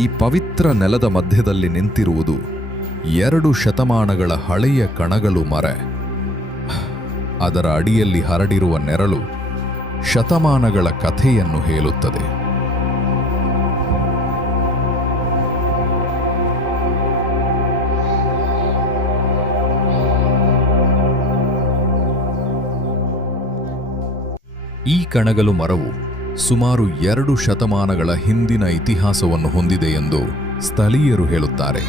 ಈ ಪವಿತ್ರ ನೆಲದ ಮಧ್ಯದಲ್ಲಿ ನಿಂತಿರುವುದು 2 ಶತಮಾನಗಳ ಹಳೆಯ ಕಣಗಲು ಮರ. ಅದರ ಅಡಿಯಲ್ಲಿ ಹರಡಿರುವ ನೆರಳು ಶತಮಾನಗಳ ಕಥೆಯನ್ನು ಹೇಳುತ್ತದೆ. ಈ ಕಣಗಲು ಮರವು ಸುಮಾರು 2 ಶತಮಾನಗಳ ಹಿಂದಿನ ಇತಿಹಾಸವನ್ನು ಹೊಂದಿದೆ ಎಂದು ಸ್ಥಳೀಯರು ಹೇಳುತ್ತಾರೆ.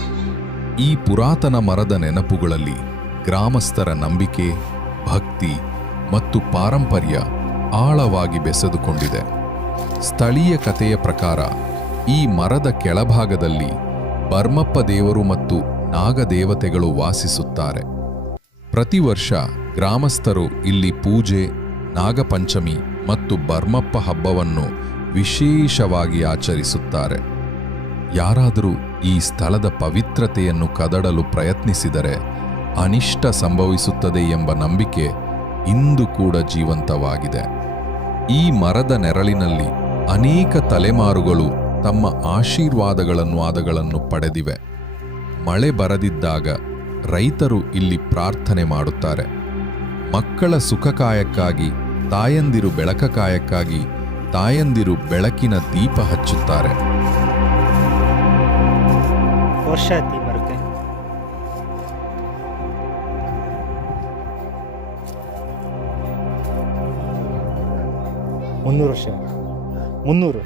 ಈ ಪುರಾತನ ಮರದ ನೆನಪುಗಳಲ್ಲಿ ಗ್ರಾಮಸ್ಥರ ನಂಬಿಕೆ, ಭಕ್ತಿ ಮತ್ತು ಪಾರಂಪರ್ಯ ಆಳವಾಗಿ ಬೆಸೆದುಕೊಂಡಿದೆ. ಸ್ಥಳೀಯ ಕಥೆಯ ಪ್ರಕಾರ ಈ ಮರದ ಕೆಳಭಾಗದಲ್ಲಿ ಬರ್ಮಪ್ಪ ದೇವರು ಮತ್ತು ನಾಗದೇವತೆಗಳು ವಾಸಿಸುತ್ತಾರೆ. ಪ್ರತಿ ವರ್ಷ ಗ್ರಾಮಸ್ಥರು ಇಲ್ಲಿ ಪೂಜೆ, ನಾಗಪಂಚಮಿ ಮತ್ತು ಬರ್ಮಪ್ಪ ಹಬ್ಬವನ್ನು ವಿಶೇಷವಾಗಿ ಆಚರಿಸುತ್ತಾರೆ. ಯಾರಾದರೂ ಈ ಸ್ಥಳದ ಪವಿತ್ರತೆಯನ್ನು ಕದಡಲು ಪ್ರಯತ್ನಿಸಿದರೆ ಅನಿಷ್ಟ ಸಂಭವಿಸುತ್ತದೆ ಎಂಬ ನಂಬಿಕೆ ಇಂದು ಕೂಡ ಜೀವಂತವಾಗಿದೆ. ಈ ಮರದ ನೆರಳಿನಲ್ಲಿ ಅನೇಕ ತಲೆಮಾರುಗಳು ತಮ್ಮ ಆಶೀರ್ವಾದಗಳನ್ನು ಪಡೆದಿವೆ. ಮಳೆ ಬರದಿದ್ದಾಗ ರೈತರು ಇಲ್ಲಿ ಪ್ರಾರ್ಥನೆ ಮಾಡುತ್ತಾರೆ. ಮಕ್ಕಳ ಸುಖಕಾಯಕ್ಕಾಗಿ ತಾಯಂದಿರು ಬೆಳಕಕಾಯಕ್ಕಾಗಿ ತಾಯಂದಿರು ಬೆಳಕಿನ ದೀಪ ಹಚ್ಚುತ್ತಾರೆ. ವರ್ಷ ಆಯ್ತು ಈ ಮರಕ್ಕೆ. ಮುನ್ನೂರು ವರ್ಷ. 300.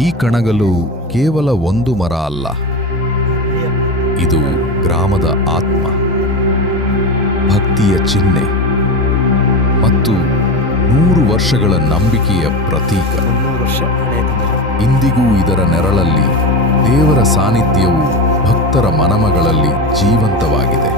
ಈ ಕಣಗಲು ಕೇವಲ ಒಂದು ಮರ ಅಲ್ಲ, ಇದು ಗ್ರಾಮದ ಆತ್ಮ, ಭಕ್ತಿಯ ಚಿಹ್ನೆ ಮತ್ತು 100 ವರ್ಷಗಳ ನಂಬಿಕೆಯ ಪ್ರತೀಕ. 300 ವರ್ಷ ಇಂದಿಗೂ ಇದರ ನೆರಳಲ್ಲಿ ದೇವರ ಸಾನ್ನಿಧ್ಯವು ಭಕ್ತರ ಮನಮಗಳಲ್ಲಿ ಜೀವಂತವಾಗಿದೆ.